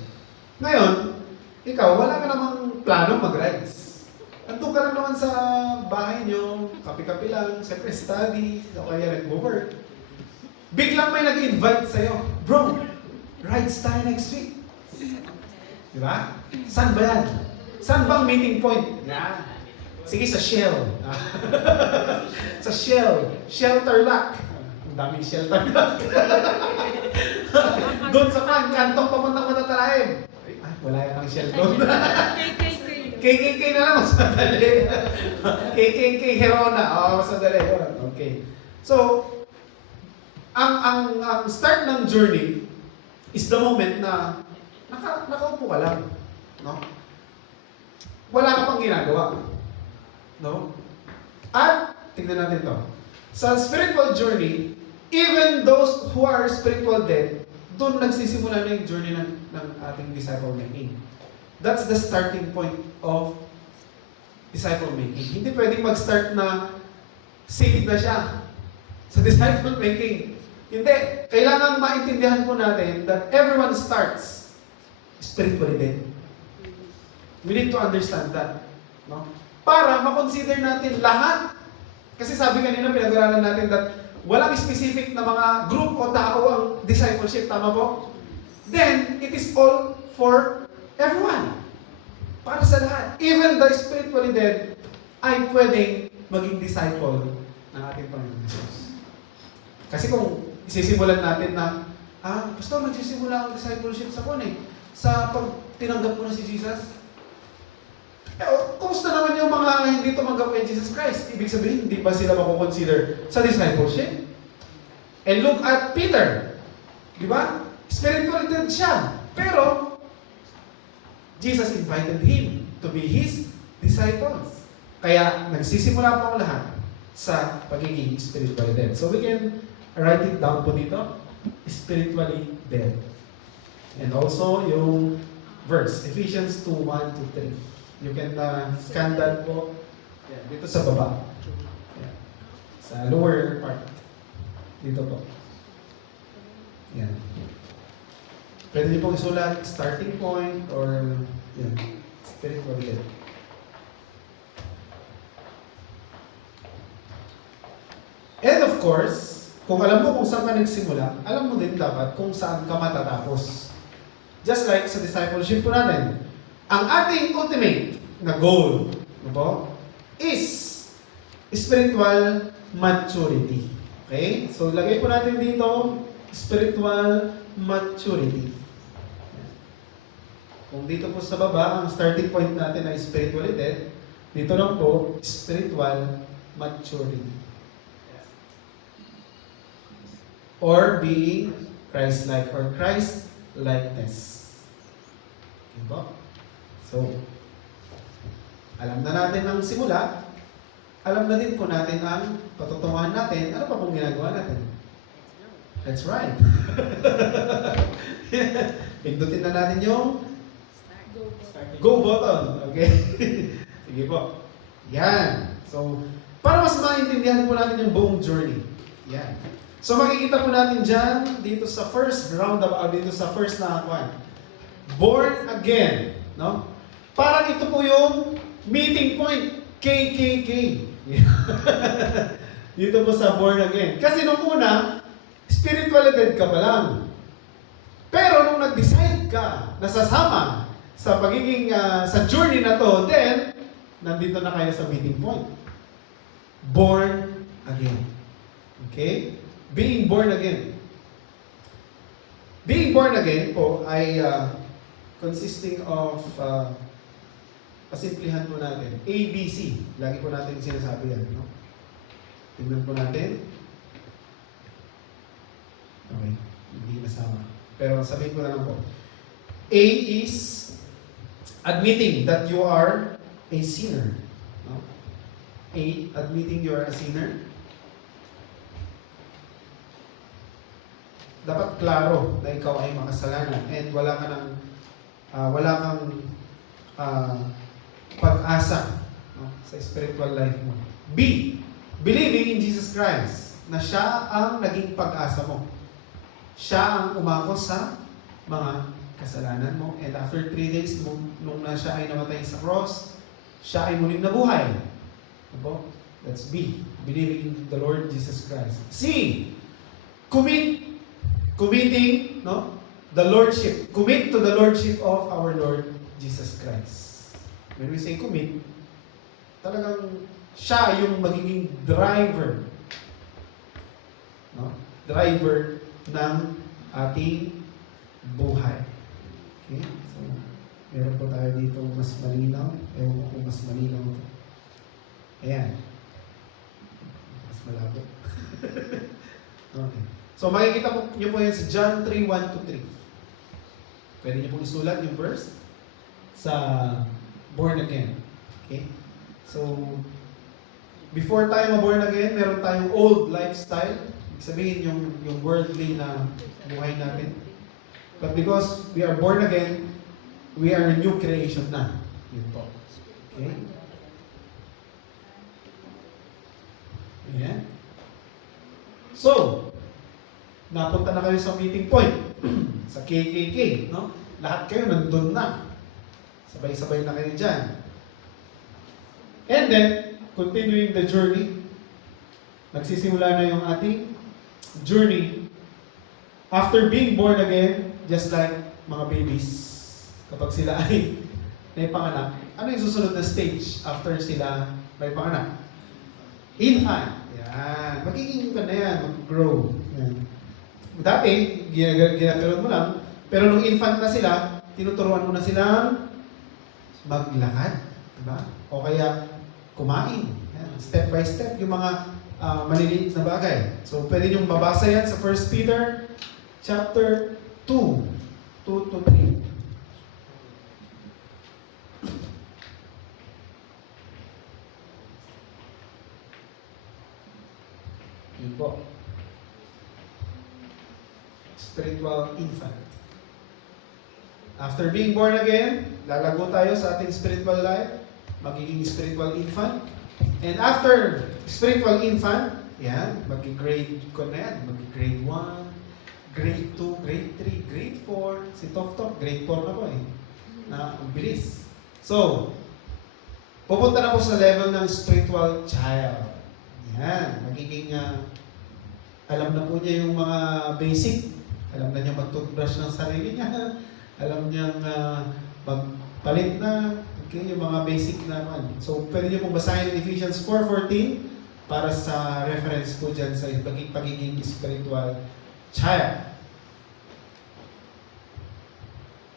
Ngayon, ikaw, wala ka namang plano mag-rides. Andun ka lang naman sa bahay nyo, kape-kape lang, siyempre study, o kaya nag-work. Biglang may nag-invite sa'yo, bro, rides tayo next week. Di ba? Saan ba yan? Saan bang meeting point? Yan. Sige, sa Shell. Sa Shell. Shelter Lock. Ang daming shelter lock. Doon sa kantong papuntang Matatalaim. Ay, wala yan ang Shell doon. KKK na lang, mas madali. KKK Herona. Oo, mas madali. Okay. So, ang start ng journey is the moment na nakaupo ka lang. No? Wala ka pang ginagawa. No? At, tignan natin to. Sa spiritual journey, even those who are spiritual dead, doon nagsisimula na yung journey ng ating disciple making. That's the starting point of disciple making. Hindi pwedeng mag-start na saved na siya sa disciple making. Hindi. Kailangan maintindihan po natin that everyone starts spiritually dead. We need to understand that. No? Para makonsider natin lahat. Kasi sabi kanina, pinag-aralan natin that walang specific na mga group o tao ang discipleship. Tama po? Then, it is all for everyone. Para sa lahat. Even the spiritually dead ay pwedeng maging disciple ng ating Panginoon Jesus. Kasi kung isisimulan natin na, Pastor, nagsisimula ang discipleship sa sa pag tinanggap mo na si Jesus. Kumusta naman yung mga hindi tumanggap kay Jesus Christ? Ibig sabihin, hindi ba sila makukonsider sa discipleship? And look at Peter. Di ba? Spiritually dead siya. Pero, Jesus invited him to be his disciples. Kaya, nagsisimula po ang lahat sa pagiging spiritually dead. So, we can write it down po dito. Spiritually dead. And also, yung verse, Ephesians 2:1-3. You can scan that po. Yan, dito sa baba. Yan. Sa lower part. Dito po. Yan. Pwede niyo pong isulat starting point or yan, spiritual dead. And of course, kung alam mo kung saan ka nagsimula, alam mo din dapat kung saan ka matatapos. Just like sa discipleship po natin. Ang ating ultimate na goal, is spiritual maturity. Okay? So, lagay po natin dito, spiritual maturity. Kung dito po sa baba, ang starting point natin ay spiritually dead, dito lang po, spiritual maturity. Or being Christ-like or Christ-likeness. Diba? So, alam na natin ang simula, alam na din po natin ang patutunguhan natin, ano pa pong ginagawa natin? That's right. Pindutin na natin yung go button. Okay? Sige po. Yan. So, para mas maintindihan po natin yung buong journey. Yan. So, makikita po natin dyan, dito sa first roundabout, dito sa first na one. Born again. No? Parang ito po yung meeting point, KKK. Dito po sa born again. Kasi nung una, spiritually dead ka pa lang. Pero nung nag-decide ka, nasasama sa pagiging, sa journey na to, then, nandito na kayo sa meeting point. Born again. Okay? Being born again. Being born again po ay consisting of, pasimplihan po natin, ABC. Lagi po natin sinasabi yan. No? Tingnan po natin. nasama. Pero sabihin ko na lang po. A is admitting that you are a sinner. No? A, admitting you are a sinner. Dapat klaro na ikaw ay makasalanan and wala kang pag-asa, no, sa spiritual life mo. B, believing in Jesus Christ, na siya ang naging pag-asa mo. Siya ang umako sa mga kasalanan mo. And after 3 days, nung na siya ay namatay sa cross, siya ay muling nabuhay. Diba? That's B, believing in the Lord Jesus Christ. C, committing, no, the Lordship. Commit to the Lordship of our Lord Jesus Christ. When we say commit, talagang siya yung magiging driver. No? Driver ng ating buhay. Okay? So, meron po tayo dito mas malinaw. Ewan ko kung mas malinaw ito. Ayan. Mas malabo. Okay. So, makikita niyo po yan sa John 3, 1-3. Pwede niyo pong isulat yung verse sa born again. Okay? So, before tayo ma-born again, meron tayong old lifestyle. Ibig sabihin yung worldly na buhay natin. But because we are born again, we are a new creation na. Yun po. Okay? Ayan. So, napunta na kayo sa meeting point. Sa KKK, no? Lahat kayo nandun na. Sabay-sabay na kayo dyan. And then, continuing the journey, nagsisimula na yung ating journey. After being born again, just like mga babies, kapag sila ay naipanganak, ano yung susunod na stage after sila may panganak? Infant. Yan. Magiging ka na yan, mag-grow. Yan. Dati, ginaganon mo lang, pero nung infant na sila, tinuturuan mo na silang maglakad. Diba? O kaya, kumain. Yan. Step by step, yung mga maliliit na bagay. So, pwede niyong mabasa yan sa 1 Peter chapter 2, 2-3. Yun po. Spiritual infant. After being born again, lalago tayo sa ating spiritual life, magiging spiritual infant. And after spiritual infant, yan, mag-grade ko na yan, mag-grade 1, grade 2, grade 3, grade 4, si Top Top, grade 4 na po eh, na ang bilis. So, pupunta na po sa level ng spiritual child. Yan, magiging, alam na po niya yung mga basic. Alam na niya mag-toothbrush ng sarili niya. Alam niya magpalit na. Okay, yung mga basic na man. So, pwede niyo pong basahin in Ephesians 4:14 para sa reference po dyan sa pagiging spiritual child.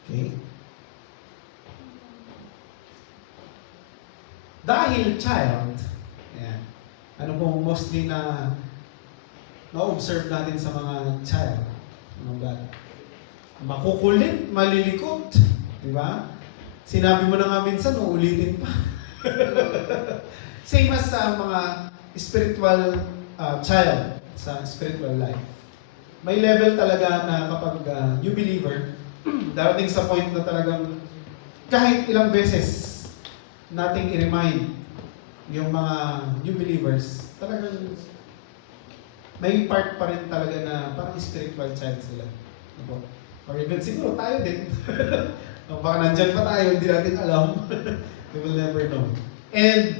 Okay? Dahil child, yan, ano pong mostly na na-observe natin sa mga child, mga bata? Makukulit, malilikot, di ba? Sinabi mo na nga minsan, uulitin pa. Same as sa mga spiritual child, sa spiritual life. May level talaga na kapag new believer, darating sa point na talagang kahit ilang beses nating i-remind yung mga new believers, talagang may part pa rin talaga na parang spiritual child sila. Diba? Or even siguro tayo din. Baka nandyan pa tayo, hindi natin alam. We will never know. And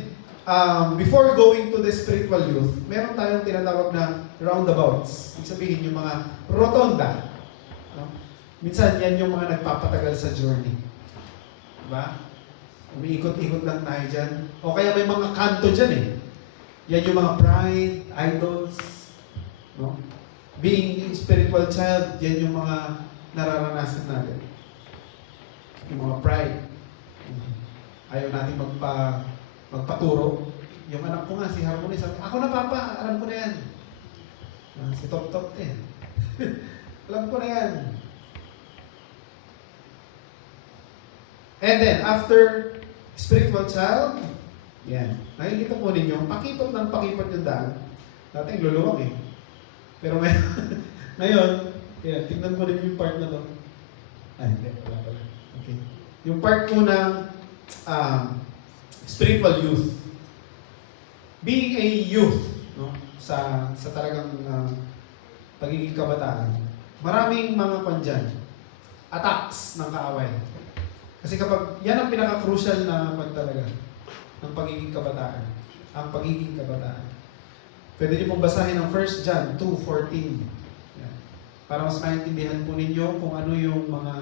before going to the spiritual youth, meron tayong tinatawag na roundabouts. Ibig sabihin yung mga rotonda. No? Minsan yan yung mga nagpapatagal sa journey. Diba? Umiikot-ikot lang tayo dyan. O kaya may mga kanto dyan eh. Yan yung mga pride, idols. No? Being a spiritual child, yan yung mga nararanasan natin. Yung mga pride. Ayaw natin magpaturo. Yung anak ko nga, si Harmony, sabi, ako na papa, alam ko na yan. Si Top Top din. Alam ko na yan. And then, after spiritual child, yan. Nakikita po ninyo, pakipot ng pakipot yung daan. Dati luluwag eh. Pero ngayon, ngayon, yan, tingnan mo rin yung part na to. Ay, hindi, wala pala. Okay. Yung part po ng spiritual youth. Being a youth, no, sa talagang pagiging kabataan, maraming mga pandyan, attacks ng kaaway. Kasi kapag, yan ang pinaka-crucial na talaga ng pagiging kabataan. Ang pagiging kabataan. Pwede niyo pong basahin ang 1 John 2:14. Yan. Para mas maintindihan po ninyo kung ano yung mga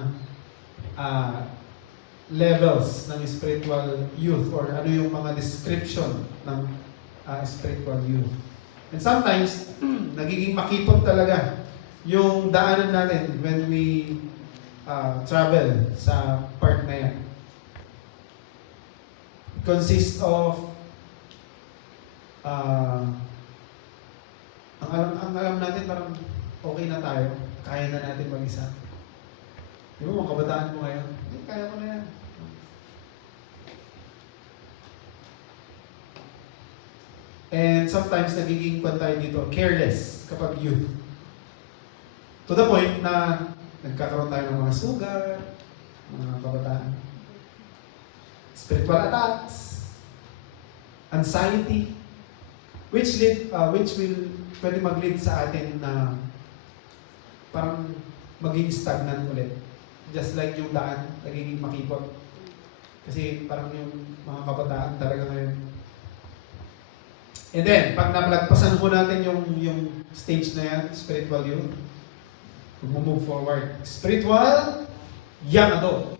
levels ng spiritual youth or ano yung mga description ng spiritual youth. And sometimes, nagiging makipot talaga yung daanan natin when we travel sa part na yan. It consists of ang alam natin parang okay na tayo, kaya na natin mag-isa. Di ba mga kabataan mo ngayon? Hindi, kaya ko na yan. And sometimes nagiging kwan tayo dito, careless kapag youth. To the point na nagkakaroon tayo ng mga sugat, mga kabataan. Spiritual attacks, anxiety, which will pwede mag-lead sa atin na parang maging stagnant ulit. Just like yung daan, nagiging makipot. Kasi parang yung mga kabataan talaga ngayon. And then, pag nalagpasan po natin yung stage na yan, spiritual youth, move forward. Spiritual, young adult.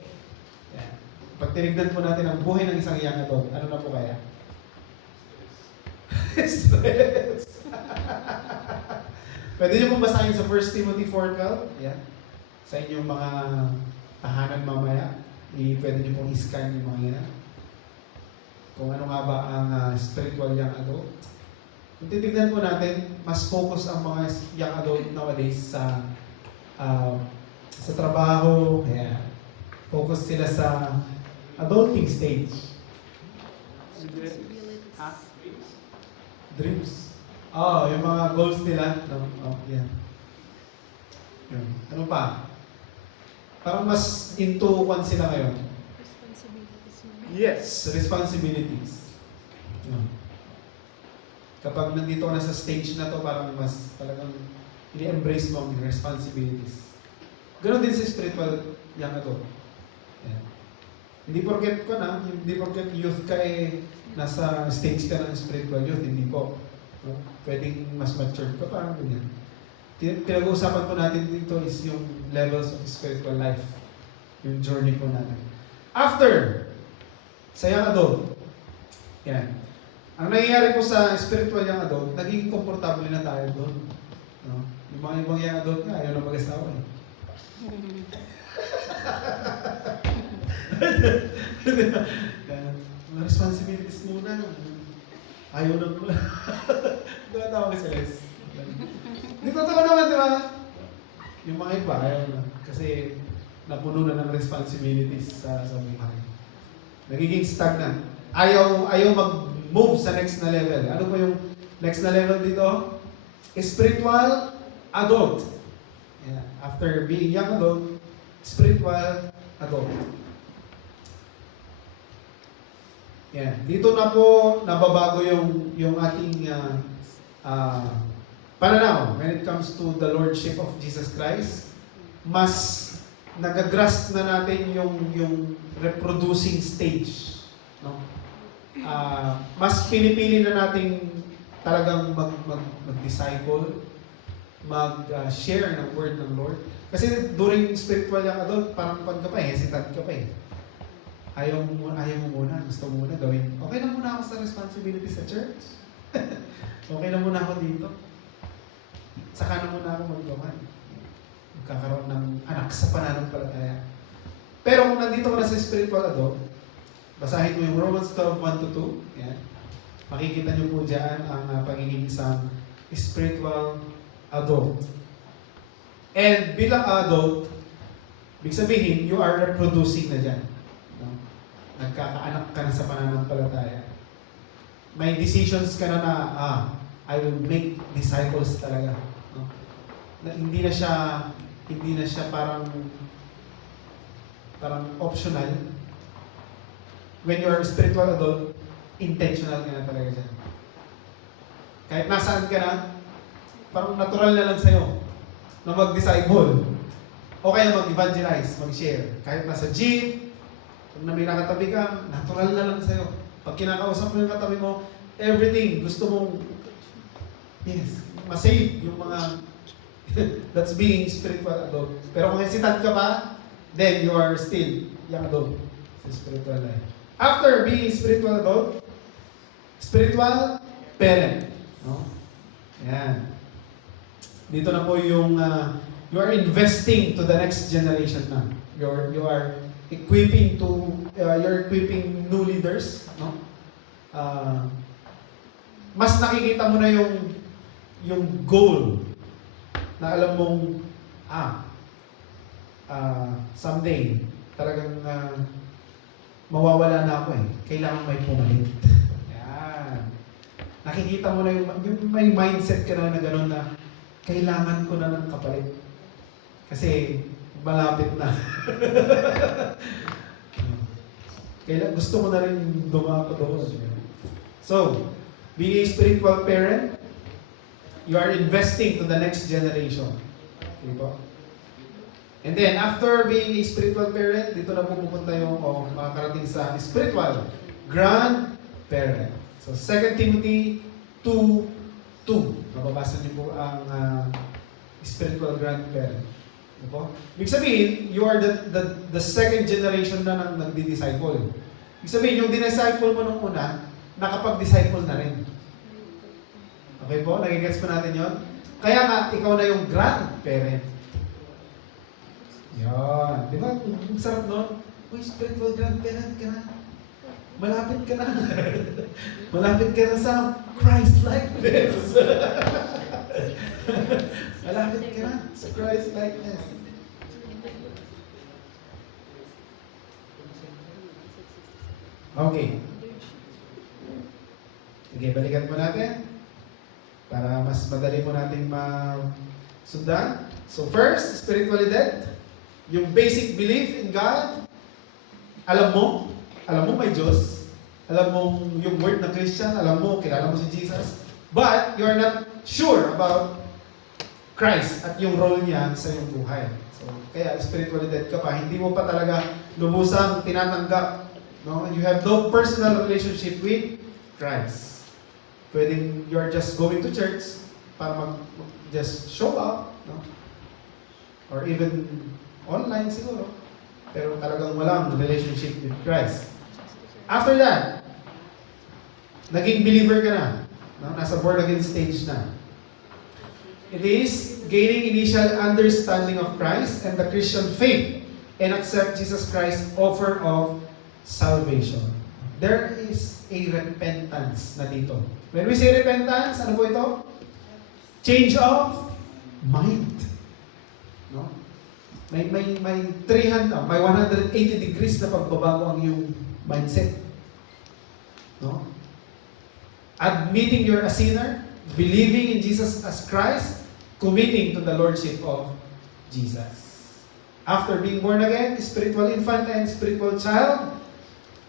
Yan. Pag tinignan po natin ang buhay ng isang young adult, ano na po kaya? Stress. Pwede niyo pong basahin sa 1 Timothy 4:12. Yan. Sa inyong mga tahanan mamaya, pwede niyo pong i-scan yung mga yan. Kung ano nga ba ang spiritual young adult. Kung titignan po natin, mas focus ang mga young adult nowadays sa trabaho. Ayan. Focus sila sa adulting stage. Ha? Dreams. Oh, yung mga goals nila. Oh, yan. Yun. Ano pa? Parang mas into one sila ngayon. Responsibilities mo. Yes. Responsibilities. Yun. Kapag nandito ka na sa stage na to, parang mas talagang ini-embrace mo ang responsibilities. Ganon din sa spiritual young adult. Yan. Hindi porket youth ka nasa stage ka ng spiritual youth, hindi po. No? Pwedeng mas mature ka, parang ganyan. Pinag-uusapan po natin dito is yung levels of spiritual life. Yung journey po natin. After, sa young adult, yan. Ang nangyayari po sa spiritual young adult, naging komportable na tayo doon. No? Yung mga ibang young adult nga, ayaw na mag-asawa eh. Mga responsibilities muna. Ayaw na po. Natawa ko sa Les. Hindi totoo naman, di ba? Yung mga iba, ayaw na. Kasi napuno na ng responsibilities sa buhay. Nagiging stagnant. Ayaw mag-move sa next na level. Ano po yung next na level dito? Spiritual adult. Yeah. After being young adult, spiritual adult. Yeah. Dito na po nababago yung ating pananaw when it comes to the Lordship of Jesus Christ. Mas nagagrasp na natin yung reproducing stage. No? Mas pinipili na nating talagang mag-disciple, mag-share ng word ng Lord. Kasi during spiritual young adult, parang ka pa hesitant ka pa eh. Ayaw mo muna, gusto mo muna gawin. Okay na muna ako sa responsibility sa church. Okay na muna ako dito. Saka na muna ako maggawan. Magkakaroon ng anak sa pananampalataya. Pero kung nandito ka na sa spiritual adult, basahin mo yung Romans 12:1-2. Yan. Makikita niyo po dyan ang pagiging isang spiritual adult. And bilang adult, ibig sabihin, you are reproducing na dyan. No? Nagkakaanak ka na sa pananampalataya. May decisions ka na I will make disciples talaga. No? Na hindi na siya parang optional. When you are a spiritual adult, intentional ka na talaga dyan. Kahit nasaan ka na, parang natural na lang sa'yo na mag-disciple. O kaya mag-evangelize, mag-share. Kahit nasa gym, pag na may nakatabi ka, natural na lang sa'yo. Pag kinakausap mo yung katabi mo, everything, gusto mong, yes, masave yung mga, that's being spiritual adult. Pero kung hesitant ka pa, then you are still young adult sa spiritual life. After being spiritual adult, spiritual parent. No? Yan. Dito na po yung you are investing to the next generation na. You are equipping you're equipping new leaders, no? Mas nakikita mo na yung goal na alam mong someday talagang mawawala na ako eh. Kailangan may pumalit. Yan. Nakikita mo na yung may mindset ka na gano'n na kailangan ko na ng kapalit. Kasi malapit na. Gusto ko na rin dumako doon. So, being a spiritual parent, you are investing to the next generation. Okay po? And then, after being a spiritual parent, dito na po pupunta yung makakarating sa spiritual grandparent. So, 2 Timothy 2:2. Mababasa niyo po ang spiritual grandparent. Ano po? Ibig sabihin, you are the second generation na nagdi-disciple. Ibig sabihin, yung disciple mo nung una, nakapag-disciple na rin. Okay po? Nagigets po natin yon. Kaya nga, ikaw na yung grandparent. Yan. Di ba? Ang sarap nun. Uy, spiritual grandparent ka na. Malapit ka na. Malapit ka na sa Christ-likeness. Malapit ka na sa Christ-likeness. Okay. Sige, balikan po natin. Para mas madali po natin masundan. So first, spiritually dead. Yung basic belief in God. Alam mo may Diyos. Alam mo yung word na Christian. Alam mo, kilala mo si Jesus. But you're not sure about Christ at yung role niya sa iyong buhay. So, kaya spiritually dead ka pa. Hindi mo pa talaga lubusang tinatanggap. No? You have no personal relationship with Christ. Pwedeng you're just going to church para just show up. No? Or even online siguro. Pero talagang walang relationship with Christ. After that, naging believer ka na. No? Nasa born again stage na. It is gaining initial understanding of Christ and the Christian faith and accept Jesus Christ's offer of salvation. There is a repentance na dito. When we say repentance, ano po ito? Change of mind. No? May 180 degrees na pagbabago ang iyong mindset. No? Admitting you're a sinner, believing in Jesus as Christ, committing to the Lordship of Jesus. After being born again, spiritual infant and spiritual child,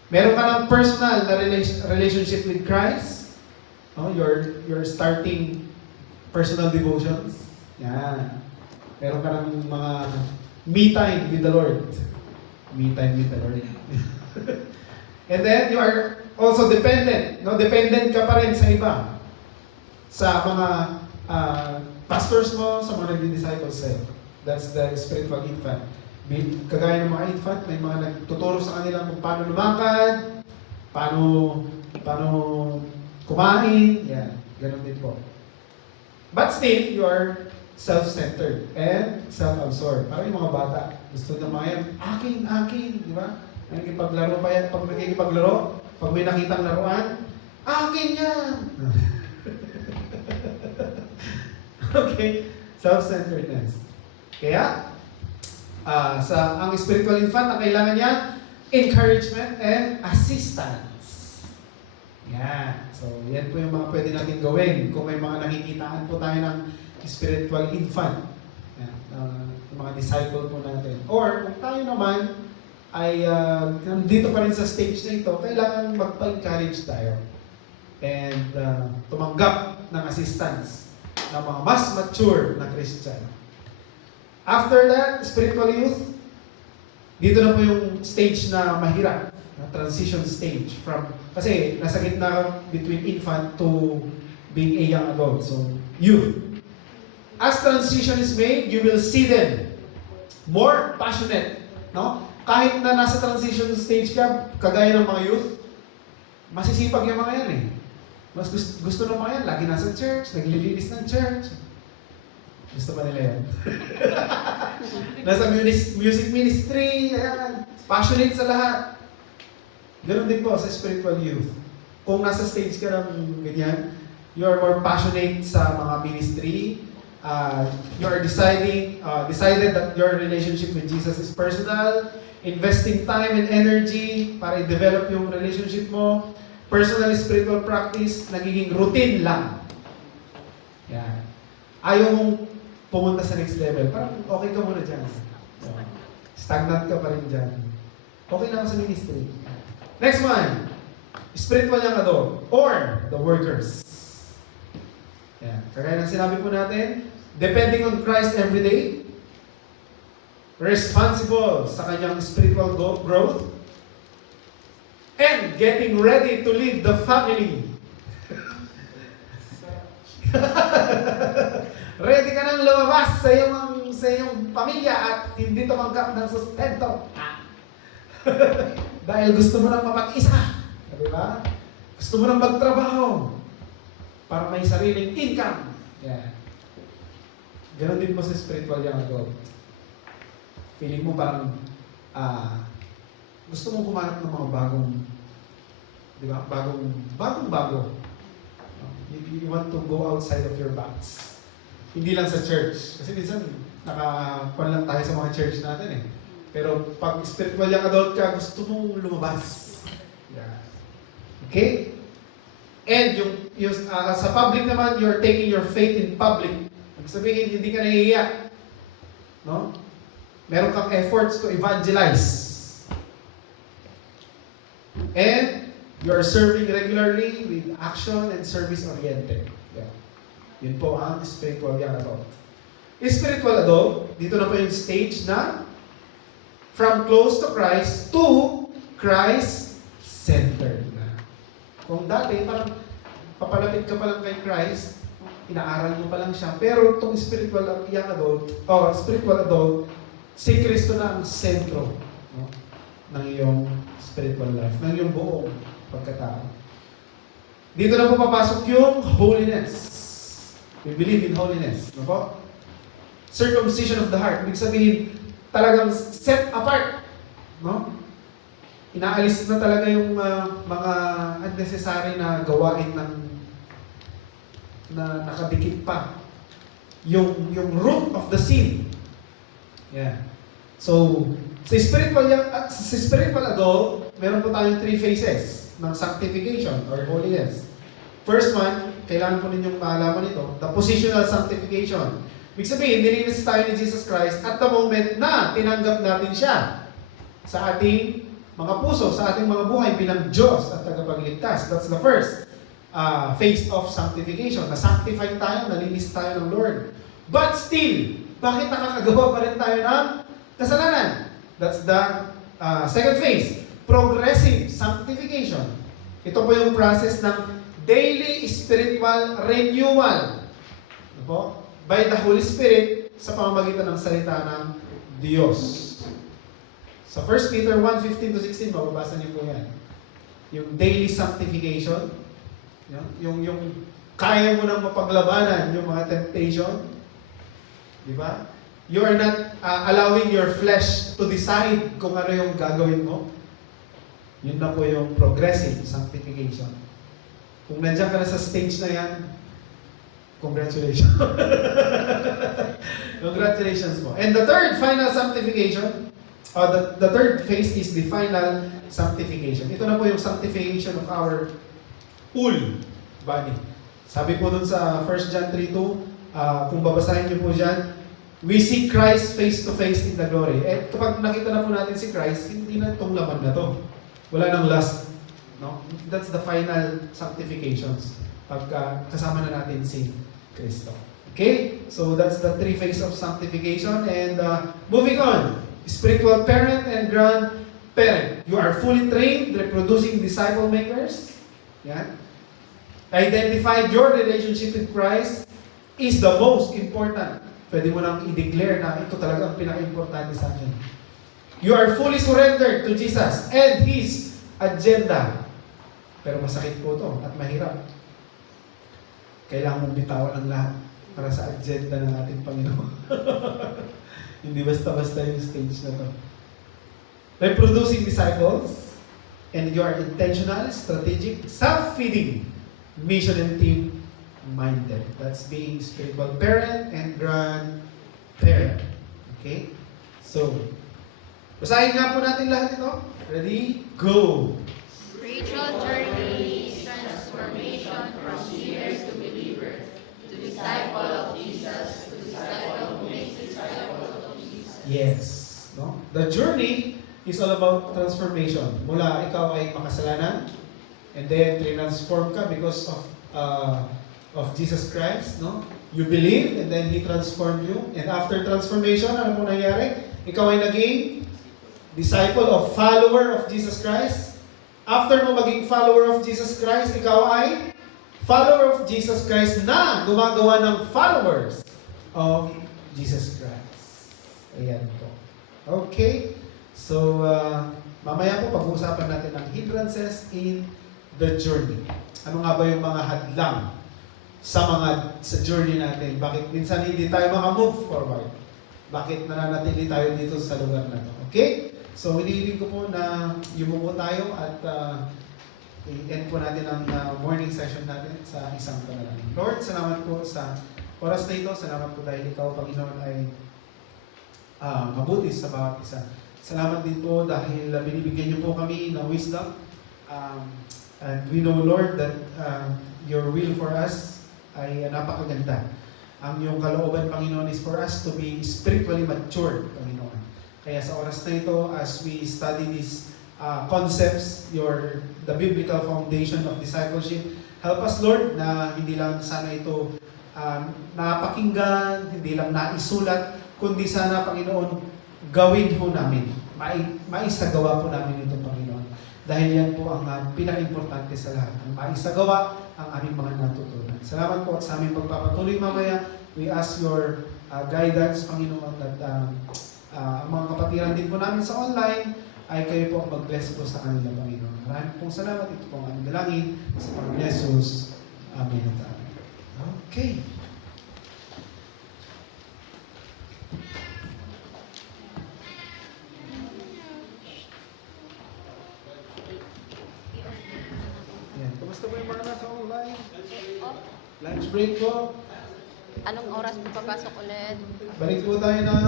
meron ka ng personal na relationship with Christ. No? You're starting personal devotions. Yan. Meron ka ng mga me time with the Lord. Me time with the Lord. And then you are also dependent. No? Dependent ka pa rin sa iba. Sa mga pastors mo, sa mga nagdi-disciples sa'yo. That's the spiritual infant. Kagaya ng mga infant, may mga nagtuturo sa kanila kung paano lumakad, paano kumain, yan, ganun din po. But still, you are self-centered and self-absorbed. Parang yung mga bata, gusto na mga yan, akin, di ba? Nakikipaglaro pa yan, pag nakikipaglaro, pag may nakitang laruan, akin yan! Okay, self-centeredness. Kaya, ang spiritual infant na kailangan niya, encouragement and assistance. Yan. So, yan po yung mga pwede natin gawin kung may mga nakikitaan po tayo ng spiritual infant. Yan. Yung mga disciple po natin. Or, kung tayo naman ay nandito pa rin sa stage na ito, kailangan magpa-encourage tayo. And tumanggap ng assistance ng mga mas mature na Christian. After that, spiritual youth, dito na po yung stage na mahirap, na transition stage kasi nasa gitna ka between infant to being a young adult, so youth. As transition is made, you will see them more passionate, no? Kahit na nasa transition stage ka, kagaya ng mga youth, masisipag yung mga yan eh. Mas gusto ng mga yan, lagi nasa church, naglilinis ng church. Gusto ba nila yan? Nasa music ministry, ayan, passionate sa lahat. Ganun din po sa spiritual youth. Kung nasa stage ka ng ganyan, you are more passionate sa mga ministry, you are decided that your relationship with Jesus is personal, investing time and energy para i-develop yung relationship mo, personal spiritual practice, nagiging routine lang. Yan. Ayaw mong pumunta sa next level. Parang okay ka muna dyan. So, stagnant ka pa rin dyan. Okay lang sa ministry. Next one. Spiritual young adult or the workers. Yan. Kagaya ng sinabi po natin, depending on Christ every day, responsible sa kanyang spiritual growth, and getting ready to lead the family. Ready ka nang lumabas sa iyong pamilya at hindi tumanggap ng sustento. Dahil gusto mo nang mapag-isa. Di ba? Gusto mo nang magtrabaho para may sariling income. Yeah. Ganon din po sa spiritual young adult. Feeling mo parang gusto mong kumanap ng mga bagong, di ba? Bagong-bago. You want to go outside of your box. Hindi lang sa church. Kasi minsan, nakakuan lang tayo sa mga church natin eh. Pero pag spiritual young adult ka, gusto mong lumabas. Yeah. Okay? And sa public naman, you're taking your faith in public. Ibig sabihin, hindi ka nahihiya. No? Meron kang efforts to evangelize. And you are serving regularly with action and service-oriented. Yeah. Yun po ang spiritual young adult. Spiritual adult, dito na po yung stage na from close to Christ to Christ-centered na. Kung dati, parang papalapit ka pa lang kay Christ, inaaral mo pa lang siya, pero itong spiritual young adult, o spiritual adult, si Kristo na ang sentro, no, ng iyong spiritual life, ng iyong buong pagkatao. Dito na po papasok yung holiness. We believe in holiness. No po? Circumcision of the heart. Ibig sabihin, talagang set apart. No? Inaalis na talaga yung mga unnecessary na gawain na nakadikit pa. Yung root of the sin. Yeah. So, sa spiritual adult, meron po tayong 3 phases ng sanctification or holiness. First one, kailangan po ninyong maalaman ito, the positional sanctification. Ibig sabihin, nilinis tayo ni Jesus Christ at the moment na tinanggap natin siya sa ating mga puso, sa ating mga buhay bilang Diyos at tagapagligtas. That's the first phase of sanctification. Na-sanctify tayo, nalinis tayo ng Lord. But still, bakit nakakagawa pa rin tayo ng kasalanan? That's the second phase, progressive sanctification. Ito po yung process ng daily spiritual renewal. Ano po? By the Holy Spirit sa pamamagitan ng salita ng Diyos. Sa 1 Peter 1:15-16, mababasa niyo po yan. Yung daily sanctification, yung kaya mo nang mapaglabanan yung mga temptation. Di ba? You are not allowing your flesh to decide kung ano yung gagawin mo. Yun na po yung progressive sanctification. Kung nandiyan ka na sa stage na yan, Congratulations. Congratulations po. And the third final sanctification, the third phase is the final sanctification. Ito na po yung sanctification of our whole body. Sabi po dun sa 1 John 3:2, kung babasahin niyo po dyan, we see Christ face to face in the glory. Eh, kapag nakita na po natin si Christ, hindi na itong laman na to. Wala nang lust. No? That's the final sanctifications. Pag kasama na natin si Kristo. Okay? So that's the three phases of sanctification. And moving on, spiritual parent and grandparent. You are fully trained, reproducing disciple makers. Yan. Identified your relationship with Christ is the most important. Pwede mo nang i-declare na ito talaga ang pinaka-importante sa akin. You are fully surrendered to Jesus and His agenda. Pero masakit po ito at mahirap. Kailangan mong bitawan ang lahat para sa agenda ng ating Panginoon. Hindi basta-basta yung stage na to. Reproducing disciples, and you are intentional, strategic, self-feeding, mission and team-minded. That's being spiritual parent and grandparent. Okay? So, basahin nga po natin lahat ito. Ready? Go! Spiritual journey is transformation from sinners to believers, to disciple of Jesus, to disciple who makes disciples of Jesus. Yes. No? The journey is all about transformation. Mula ikaw ay makasalanan, and then transform ka because of Jesus Christ. No? You believe, and then He transformed you. And after transformation, ano po nangyari? Ikaw ay naging disciple of follower of Jesus Christ. After mo maging follower of Jesus Christ, ikaw ay follower of Jesus Christ na gumagawa ng followers of Jesus Christ. Ayan po. Okay. So, mamaya po pag-uusapan natin ang hindrances in the journey. Ano nga ba yung mga hadlang sa journey natin? Bakit minsan hindi tayo maka-move forward? Bakit nananatili tayo dito sa lugar na to? Okay? So, hinihiling ko po na yumuko tayo at i-end po natin ang morning session natin sa isang panalangin. Lord, salamat po sa oras na ito. Salamat po dahil Ikaw, Panginoon, ay mabuti sa bawat isa. Salamat din po dahil binibigyan niyo po kami ng wisdom. And we know, Lord, that your will for us ay napakaganda. Ang iyong kalooban, Panginoon, is for us to be spiritually matured, Panginoon. Kaya sa oras na ito, as we study these concepts, the biblical foundation of discipleship, help us, Lord, na hindi lang sana ito napakinggan, hindi lang naisulat, kundi sana, Panginoon, gawin po namin. Maisagawa po namin ito, Panginoon. Dahil yan po ang pinaka-importante sa lahat. Ang maisagawa ang aming mga natutunan. Salamat po at sa aming pagpapatuloy mamaya. We ask your guidance, Panginoon, at ang mga kapatiran din po namin sa online ay kayo po ang mag-bless po sa kanila, Panginoon. Maraming pong salamat. Ito po ang aming dalangin sa Panginoon Jesus. Amen at amen. Okay. Yan. Kumusta po yung mga nasa online? Lunch break po. Anong oras po papasok ulit? Balik po tayo na